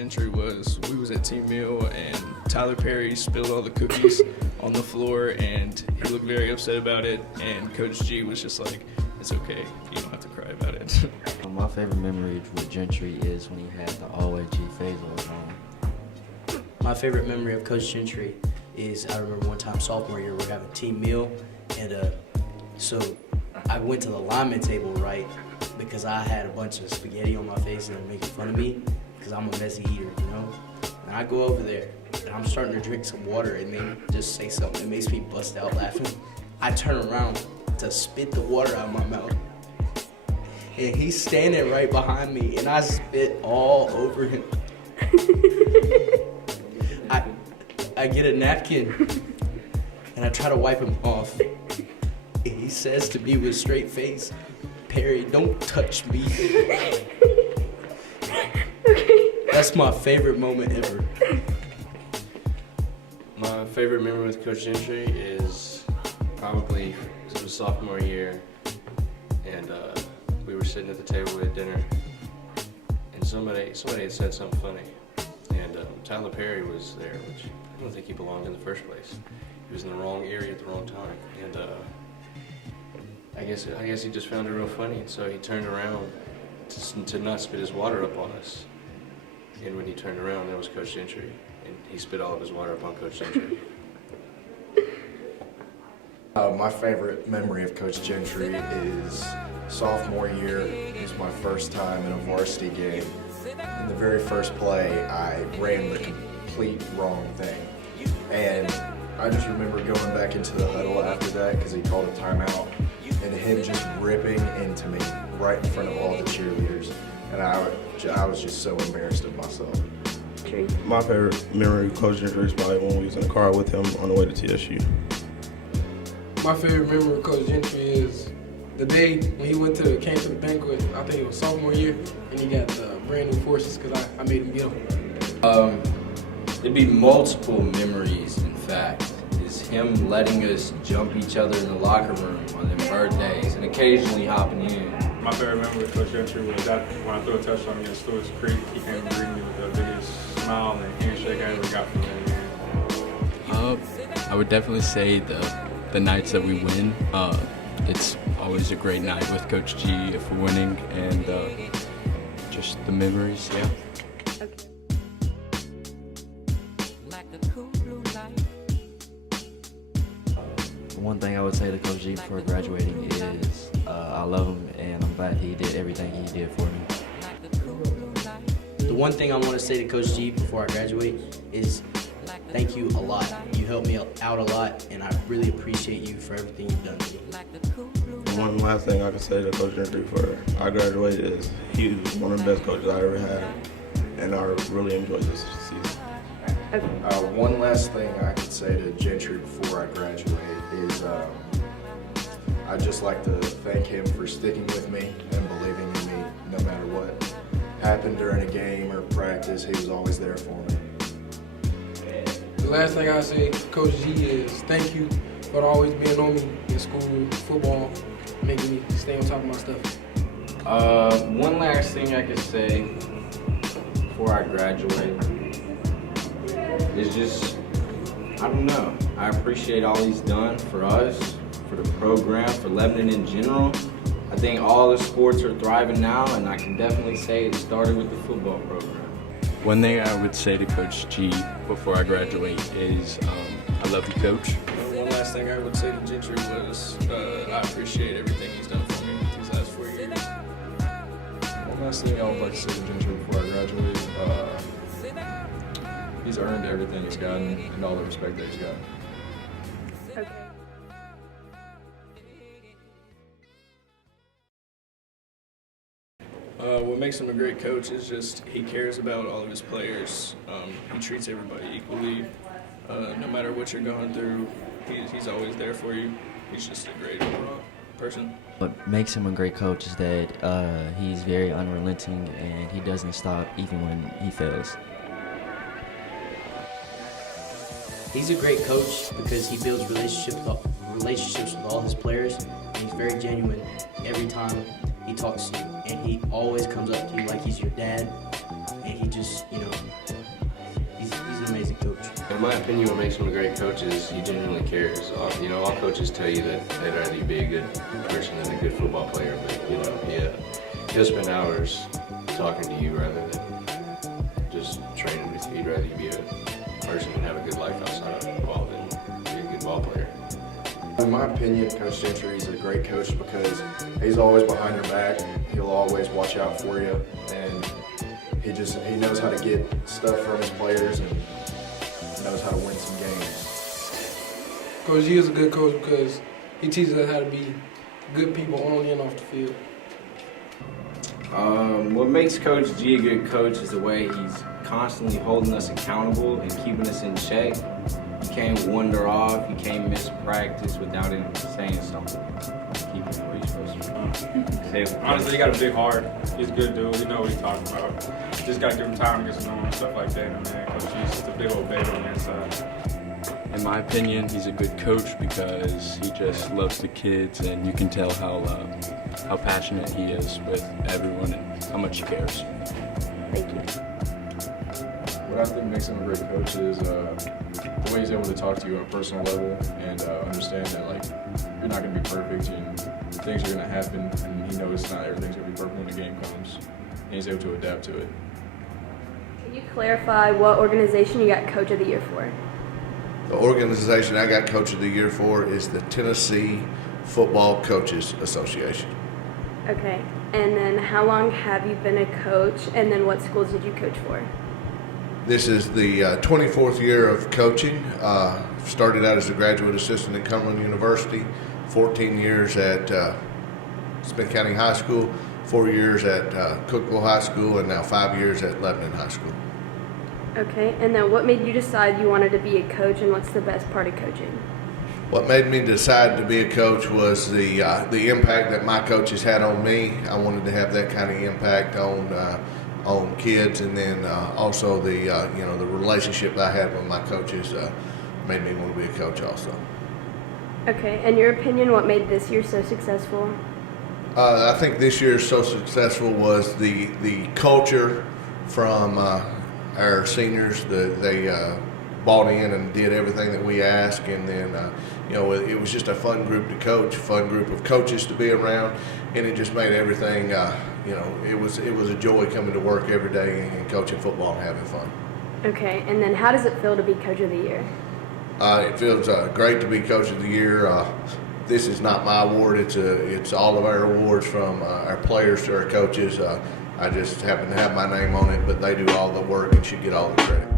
Gentry was we was at team meal and Tyler Perry spilled all the cookies on the floor and he looked very upset about it, and Coach G was just like, it's okay, you don't have to cry about it. My favorite memory with Gentry is when he had the all-white G phasers on. My favorite memory of Coach Gentry is I remember one time sophomore year we were having a team meal, and so I went to the lineman table, right, because I had a bunch of spaghetti on my face and they were making fun of me because I'm a messy eater, you know? And I go over there and I'm starting to drink some water and they just say something that makes me bust out laughing. I turn around to spit the water out of my mouth. And he's standing right behind me and I spit all over him. I get a napkin and I try to wipe him off. And he says to me with a straight face, "Perry, don't touch me." That's my favorite moment ever. My favorite memory with Coach Gentry is probably it was sophomore year, and we were sitting at the table at dinner, and somebody had said something funny, and Tyler Perry was there, which I don't think he belonged in the first place. He was in the wrong area at the wrong time, and I guess he just found it real funny, and so he turned around to not spit his water up on us. And when he turned around, there was Coach Gentry, and he spit all of his water up on Coach Gentry. My favorite memory of Coach Gentry is sophomore year. It was my first time in a varsity game. In the very first play, I ran the complete wrong thing. And I just remember going back into the huddle after that because he called a timeout, and him just ripping into me right in front of all the cheerleaders. And I was just so embarrassed of myself. My favorite memory of Coach Gentry is probably when we was in the car with him on the way to TSU. My favorite memory of Coach Gentry is the day when he came to the banquet. I think it was sophomore year, and he got the brand new forces because I made him get them. It'd be multiple memories, in fact. Is him letting us jump each other in the locker room on their birthdays and occasionally hopping in. My favorite memory with Coach Gentry was that when I threw a touchdown against Stewart's Creek, he came and greeted me with the biggest smile and handshake I ever got from him. I would definitely say the nights that we win. It's always a great night with Coach G if we're winning, and just the memories, yeah. Okay. One thing I would say to Coach G before graduating is I love him and I'm glad he did everything he did for me. The one thing I want to say to Coach G before I graduate is thank you a lot. You helped me out a lot, and I really appreciate you for everything you've done to me. One last thing I can say to Coach Gentry before I graduate is he was one of the best coaches I ever had, and I really enjoyed this season. One last thing I could say to Gentry before I graduate is I'd just like to thank him for sticking with me and believing in me no matter what happened during a game or practice. He was always there for me. The last thing I say to Coach G is thank you for always being on me in school, football, making me stay on top of my stuff. One last thing I could say before I graduate is just, I don't know, I appreciate all he's done for us, for the program, for Lebanon in general. I think all the sports are thriving now, and I can definitely say it started with the football program. One thing I would say to Coach G before I graduate is I love you, Coach. One last thing I would say to Gentry was I appreciate everything he's done for me these last 4 years. One last thing I would like to say to Gentry before I graduate, he's earned everything he's gotten and all the respect that he's gotten. Okay. What makes him a great coach is just he cares about all of his players. He treats everybody equally. No matter what you're going through, he's always there for you. He's just a great overall person. What makes him a great coach is that he's very unrelenting and he doesn't stop even when he fails. He's a great coach because he builds relationships with all his players, and he's very genuine every time he talks to you, and he always comes up to you like he's your dad, and he just, you know, he's an amazing coach. In my opinion, what makes him a great coach is he genuinely cares. All coaches tell you that they'd rather you be a good person than a good football player, but he'll spend hours talking to you rather than just training with you. He'd rather you be a person and have a good life outside of football than be a good ball player. In my opinion, Coach Gentry is a great coach because he's always behind your back. He'll always watch out for you, and he knows how to get stuff from his players and knows how to win some games. Coach G is a good coach because he teaches us how to be good people on and off the field. What makes Coach G a good coach is the way he's constantly holding us accountable and keeping us in check. You can't wander off, you can't miss practice without him saying something. Keep him where he's supposed to be. Honestly, he got a big heart. He's a good dude. He knows what he's talking about. Just got to give him time to get to know him and stuff like that. And man, Coach G's just a big old baby on the inside. In my opinion, he's a good coach because he just loves the kids, and you can tell how passionate he is with everyone and how much he cares. Thank you. What I think makes him a great coach is the way he's able to talk to you on a personal level and understand that like you're not going to be perfect and things are going to happen, and he knows not everything's going to be perfect when the game comes, and he's able to adapt to it. Can you clarify what organization you got Coach of the Year for? The organization I got Coach of the Year for is the Tennessee Football Coaches Association. Okay. And then how long have you been a coach, and then what schools did you coach for? This is the 24th year of coaching. Started out as a graduate assistant at Cumberland University, 14 years at Smith County High School, 4 years at Cookville High School, and now 5 years at Lebanon High School. Okay. And then what made you decide you wanted to be a coach, and what's the best part of coaching? What made me decide to be a coach was the impact that my coaches had on me. I wanted to have that kind of impact on kids, and then also the the relationship that I had with my coaches made me want to be a coach also. Okay. In your opinion, what made this year so successful? I think this year so successful was the culture from our seniors. They bought in and did everything that we asked, and then it was just a fun group to coach, fun group of coaches to be around, and it just made everything it was a joy coming to work every day and coaching football and having fun. Okay. And then how does it feel to be Coach of the Year? It feels great to be Coach of the Year. This is not my award. It's all of our awards from our players to our coaches. I just happen to have my name on it, but they do all the work and should get all the credit.